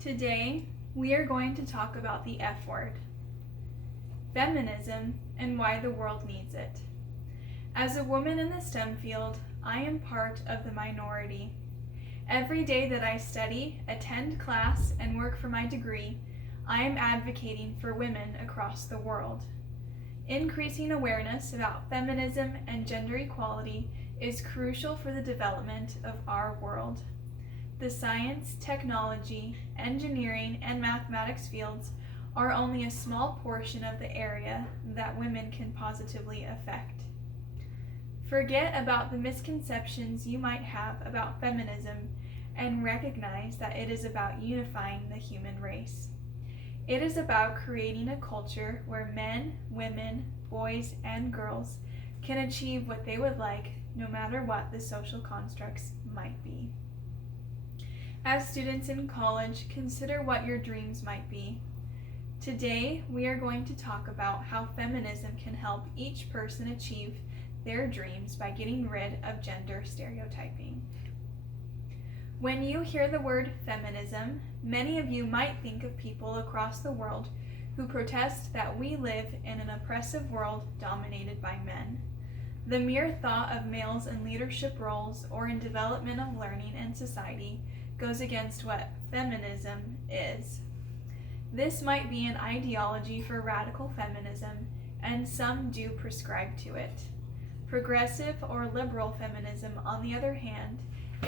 Today, we are going to talk about the F word, feminism, and why the world needs it. As a woman in the STEM field, I am part of the minority. Every day that I study, attend class, and work for my degree, I am advocating for women across the world. Increasing awareness about feminism and gender equality is crucial for the development of our world. The science, technology, engineering, and mathematics fields are only a small portion of the area that women can positively affect. Forget about the misconceptions you might have about feminism and recognize that it is about unifying the human race. It is about creating a culture where men, women, boys, and girls can achieve what they would like, no matter what the social constructs might be. As students in college, consider what your dreams might be. Today, we are going to talk about how feminism can help each person achieve their dreams by getting rid of gender stereotyping. When you hear the word feminism, many of you might think of people across the world who protest that we live in an oppressive world dominated by men. The mere thought of males in leadership roles or in development of learning and society goes against what feminism is. This might be an ideology for radical feminism, and some do prescribe to it. Progressive or liberal feminism, on the other hand,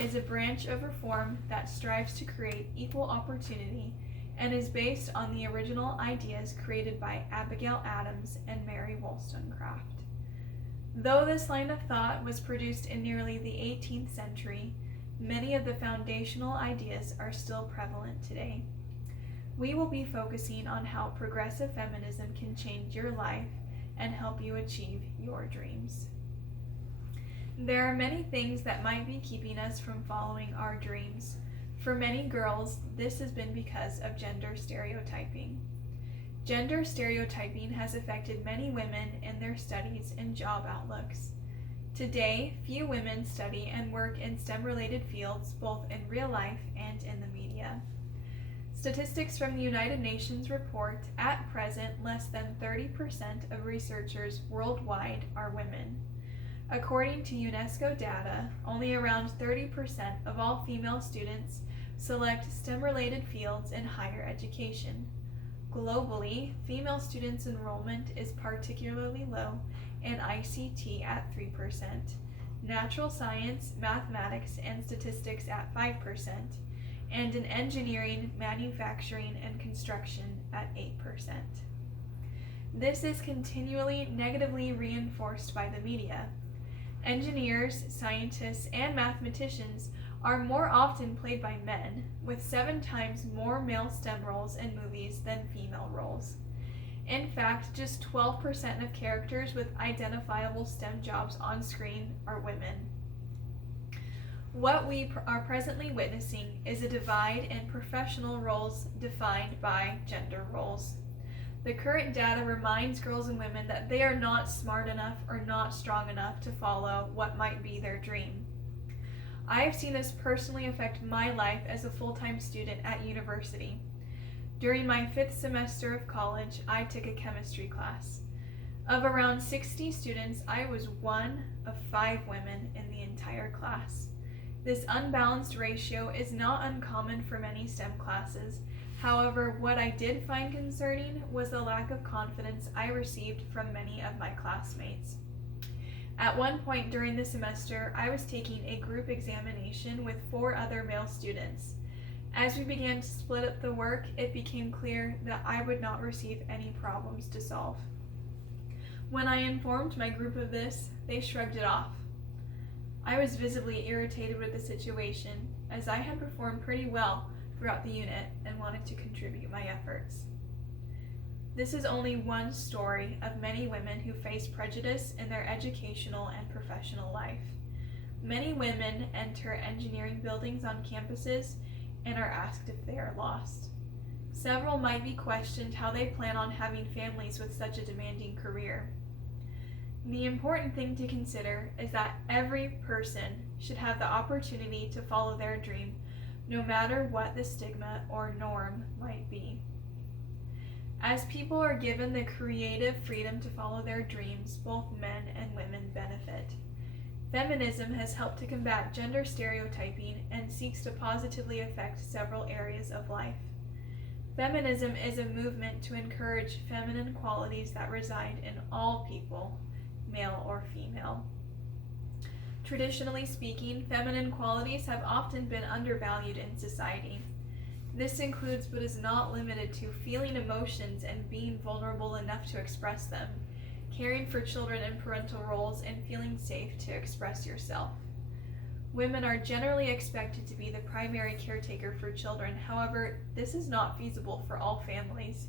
is a branch of reform that strives to create equal opportunity and is based on the original ideas created by Abigail Adams and Mary Wollstonecraft. Though this line of thought was produced in nearly the 18th century, many of the foundational ideas are still prevalent today. We will be focusing on how progressive feminism can change your life and help you achieve your dreams. There are many things that might be keeping us from following our dreams. For many girls, this has been because of gender stereotyping. Gender stereotyping has affected many women in their studies and job outlooks. Today, few women study and work in STEM-related fields, both in real life and in the media. Statistics from the United Nations report at present less than 30% of researchers worldwide are women. According to UNESCO data, only around 30% of all female students select STEM-related fields in higher education. Globally, female students' enrollment is particularly low in ICT at 3%, natural science, mathematics, and statistics at 5%, and in engineering, manufacturing, and construction at 8%. This is continually negatively reinforced by the media. Engineers, scientists, and mathematicians are more often played by men, with 7 times more male STEM roles in movies than female roles. In fact, just 12% of characters with identifiable STEM jobs on screen are women. What we are presently witnessing is a divide in professional roles defined by gender roles. The current data reminds girls and women that they are not smart enough or not strong enough to follow what might be their dream. I have seen this personally affect my life as a full-time student at university. During my 5th semester of college, I took a chemistry class. Of around 60 students, I was one of 5 women in the entire class. This unbalanced ratio is not uncommon for many STEM classes. However, what I did find concerning was the lack of confidence I received from many of my classmates. At one point during the semester, I was taking a group examination with 4 other male students. As we began to split up the work, it became clear that I would not receive any problems to solve. When I informed my group of this, they shrugged it off. I was visibly irritated with the situation, as I had performed pretty well throughout the unit and wanted to contribute my efforts. This is only one story of many women who face prejudice in their educational and professional life. Many women enter engineering buildings on campuses and are asked if they are lost. Several might be questioned how they plan on having families with such a demanding career. The important thing to consider is that every person should have the opportunity to follow their dream, no matter what the stigma or norm might be. As people are given the creative freedom to follow their dreams, both men and women benefit. Feminism has helped to combat gender stereotyping and seeks to positively affect several areas of life. Feminism is a movement to encourage feminine qualities that reside in all people, male or female. Traditionally speaking, feminine qualities have often been undervalued in society. This includes, but is not limited to, feeling emotions and being vulnerable enough to express them, caring for children in parental roles, and feeling safe to express yourself. Women are generally expected to be the primary caretaker for children. However, this is not feasible for all families.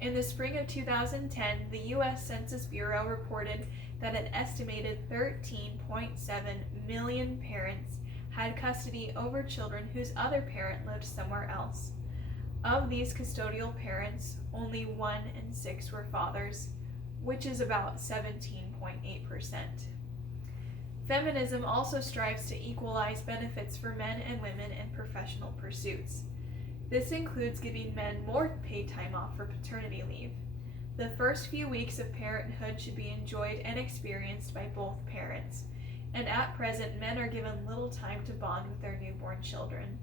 In the spring of 2010, the U.S. Census Bureau reported that an estimated 13.7 million parents had custody over children whose other parent lived somewhere else. Of these custodial parents, only 1 in 6 were fathers, which is about 17.8%. Feminism also strives to equalize benefits for men and women in professional pursuits. This includes giving men more paid time off for paternity leave. The first few weeks of parenthood should be enjoyed and experienced by both parents, and at present, men are given little time to bond with their newborn children.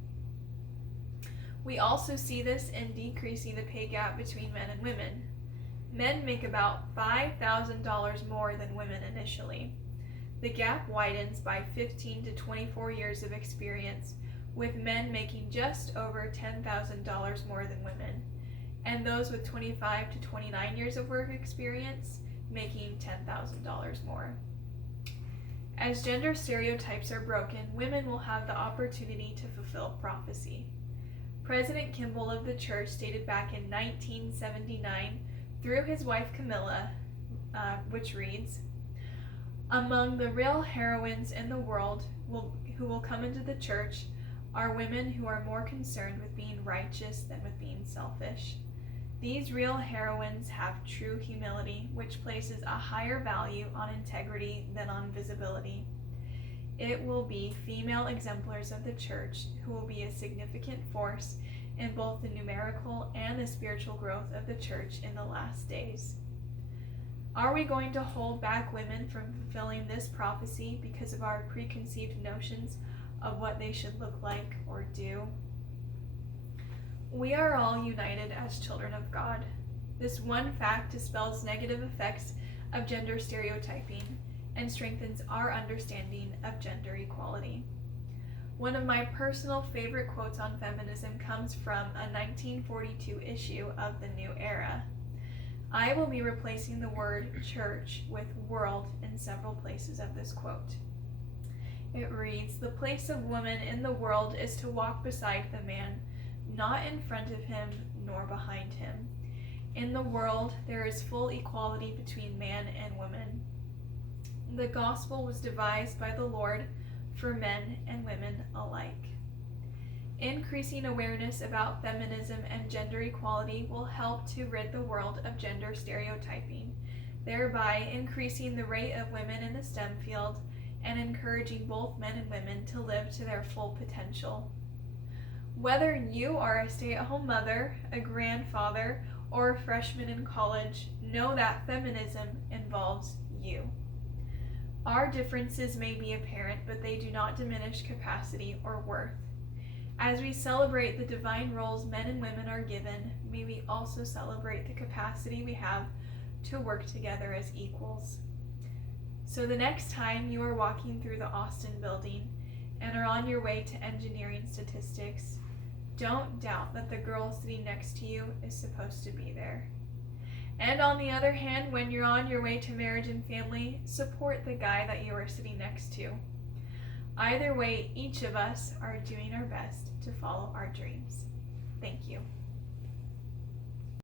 We also see this in decreasing the pay gap between men and women. Men make about $5,000 more than women initially. The gap widens by 15 to 24 years of experience, with men making just over $10,000 more than women, and those with 25 to 29 years of work experience making $10,000 more. As gender stereotypes are broken, women will have the opportunity to fulfill prophecy. President Kimball of the church stated back in 1979 through his wife Camilla, which reads, "Among the real heroines in the world who will come into the church are women who are more concerned with being righteous than with being selfish. These real heroines have true humility, which places a higher value on integrity than on visibility. It will be female exemplars of the church who will be a significant force in both the numerical and the spiritual growth of the church in the last days." Are we going to hold back women from fulfilling this prophecy because of our preconceived notions of what they should look like or do? We are all united as children of God. This one fact dispels negative effects of gender stereotyping and strengthens our understanding of gender equality. One of my personal favorite quotes on feminism comes from a 1942 issue of The New Era. I will be replacing the word church with world in several places of this quote. It reads, "The place of woman in the world is to walk beside the man, not in front of him nor behind him. In the world there is full equality between man and woman. The gospel was devised by the Lord for men and women alike." Increasing awareness about feminism and gender equality will help to rid the world of gender stereotyping, thereby increasing the rate of women in the STEM field and encouraging both men and women to live to their full potential. Whether you are a stay-at-home mother, a grandfather, or a freshman in college, know that feminism involves you. Our differences may be apparent, but they do not diminish capacity or worth. As we celebrate the divine roles men and women are given, may we also celebrate the capacity we have to work together as equals. So the next time you are walking through the Austin building and are on your way to engineering statistics, don't doubt that the girl sitting next to you is supposed to be there. And on the other hand, when you're on your way to marriage and family, support the guy that you are sitting next to. Either way, each of us are doing our best to follow our dreams. Thank you.